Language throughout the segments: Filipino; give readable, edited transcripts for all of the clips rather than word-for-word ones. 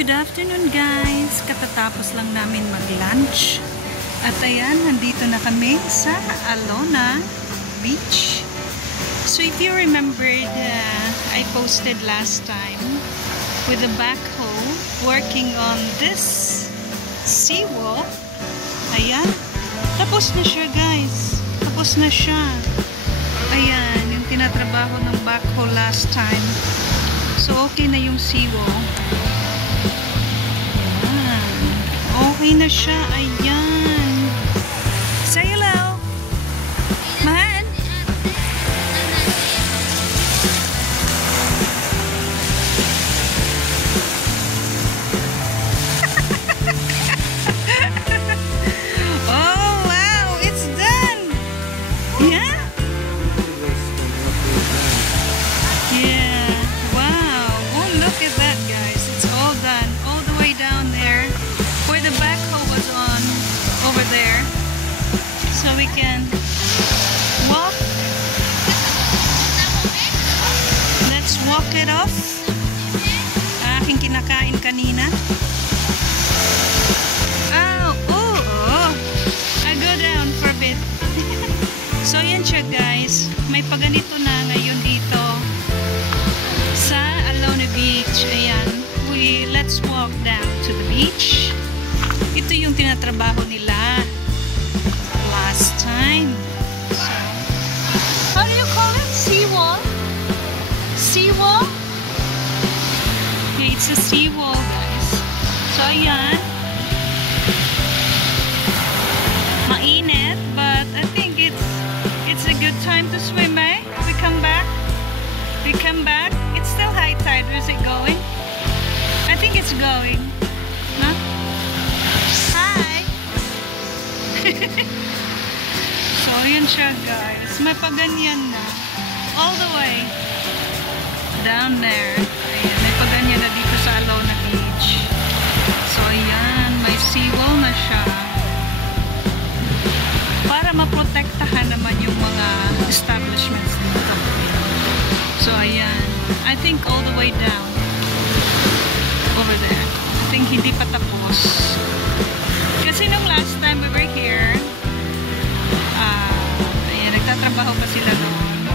Good afternoon guys! Katatapos lang namin mag-lunch. At ayan, nandito na kami sa Alona Beach. So if you remembered, I posted last time with a backhoe working on this seawall. Ayan. Tapos na siya guys. Tapos na siya. Ayan, yung tinatrabaho ng backhoe last time. So okay na yung seawall. Okay na siya. Ayan. Say hello. Man. Oh, wow. It's done. Yeah? Yeah. Wow. Oh, look at that, guys. It's all done. All the way down there. Where the backhoe was on over there, so we can walk. Let's walk it off. Aking kinakain kanina. Oh, I go down for a bit. So yan siya guys, may paganito na ngayon dito sa Alona Beach. Ayan, let's walk down to the beach. Ito yung tinatrabaho nila last time. So, how do you call it? Seawall? Seawall? Yeah, it's a seawall, guys. So, ayan. Mainit, but I think it's a good time to swim, eh? We come back. We come back. It's still high tide. Where's it going? I think it's going. Huh? So, yun siya guys. May paganyan na. All the way down there. Ayan, may paganyan na dito sa Alona Beach. So, ayan. May seawall na siya. Para maprotektahan naman yung mga establishments dito. So, ayan. I think all the way down. Over there. I think hindi pa tapos. Kasi nung last time we were here, ayan, nagtatrabaho pa sila noon.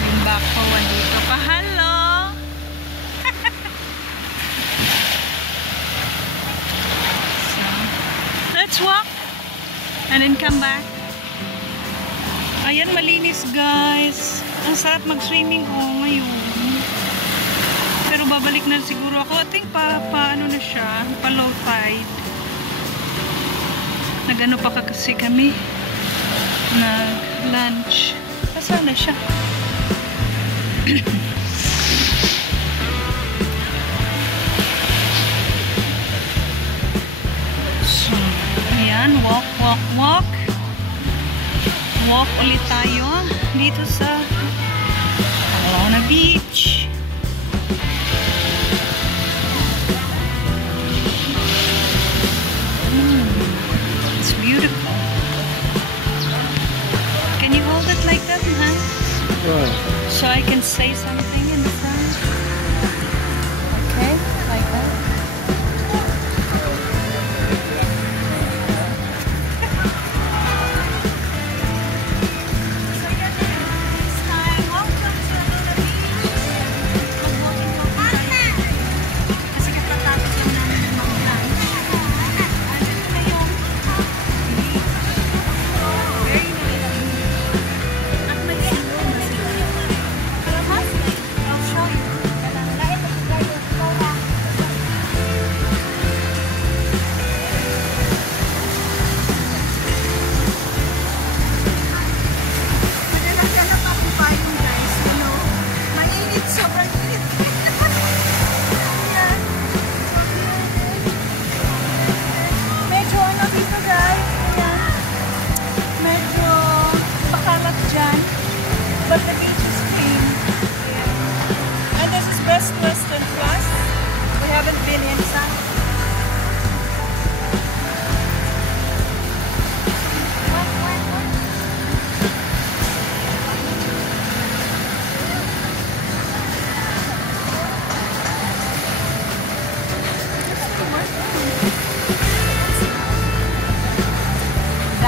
Yung backhoe dito pa. Hello! So, let's walk and then come back. Ayan, malinis guys. Ang sarap mag-swimming ngayon. Pero babalik na siguro ako. I think ano na siya, pa low tide. Nagano pa kasi kami. Nag-lunch. Saan na siya? So, ayan. Walk, walk, walk. Walk ulit tayo dito sa Alona Beach. Beautiful. Can you hold it like that, huh? Right. So I can say something in the front. Okay, like that. So yan na this time. Welcome to Alona Beach. Mag-walking po tayo. Kasi katatapos lang namin yung mag-lunch. Andito na yung very nice. At nag-silo na sila.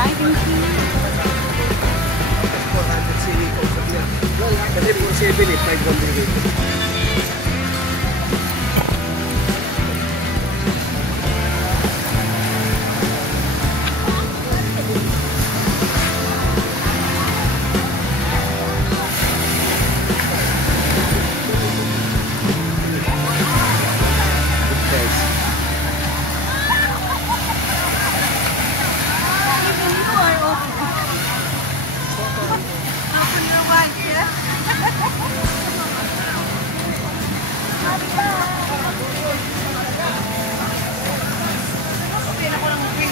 diving here. 400 cc kasi po 7 500.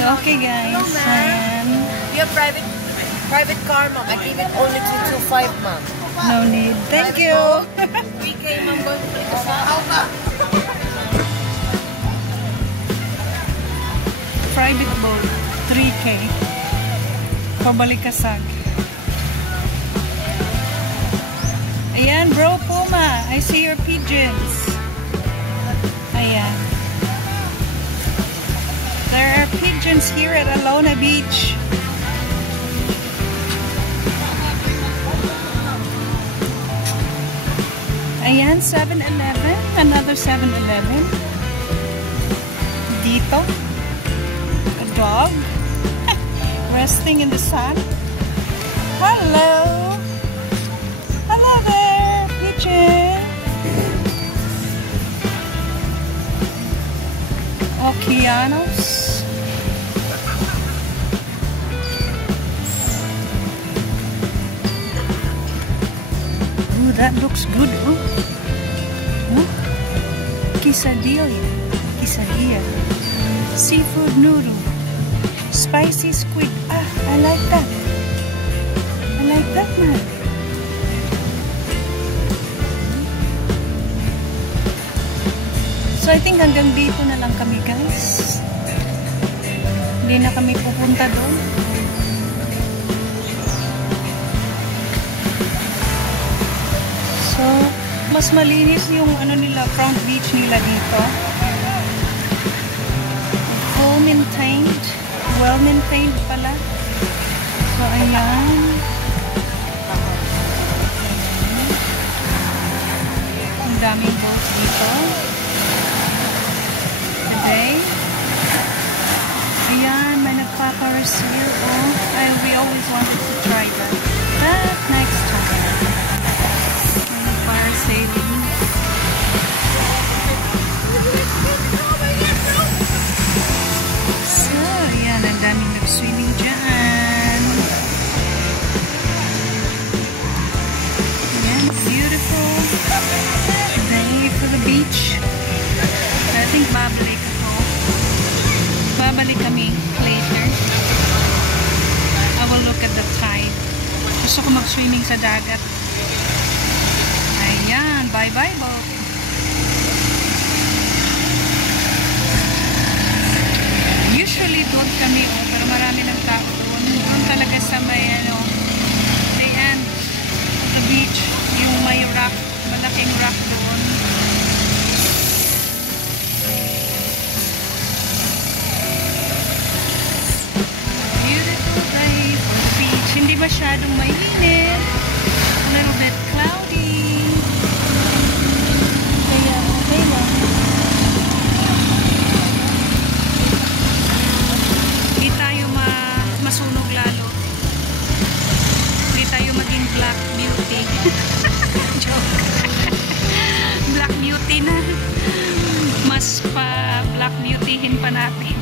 Okay guys, ayan. You have private car, ma'am. I give it only 225, ma'am. No need. Thank you. 3K, ma'am. Go to the sa Private boat, 3K. Pabalikasag. Ayan, bro, Puma. I see your pigeons. Ayan. There are pigeons here at Alona Beach. Ayan, 7-Eleven. Another 7-Eleven. Dito. A dog. Resting in the sun. Hello. Hello there, pigeon. Okeanos. Ooh, that looks good. Oh. Oh. Quesadilla. Quesadilla. Seafood noodle. Spicy squid. Ah, I like that. I like that, man. So, I think hanggang dito na lang kami, guys. Hindi na kami pupunta doon. So, mas malinis yung ano nila, front beach nila dito. Well-maintained. Well-maintained pala. So, ayan. Ang daming boats dito. Today. Ayan, may nagpaparesail. Oh, we always wanted to try that. But next time. May nagparasailing. So, ayan, ang daming nag-swimming dyan. Ayan, beautiful day for the beach. I think babalik ako. Babalik kami later. I will look at the tide. Gusto ko mag-swimming sa dagat. Ayan, bye-bye boat. Usually doon kami, pero marami ng tao doon. Doon talaga sa may may end of the beach, yung may rock, malaking rock doon. Beautiful day for the beach. Hindi masyadong mainit. A little bit cloudy. Kaya okay lang. Hindi tayo masunog lalo. Hindi tayo maging black beauty. Joke. Black beauty na. Mas pa black beautyin pa natin.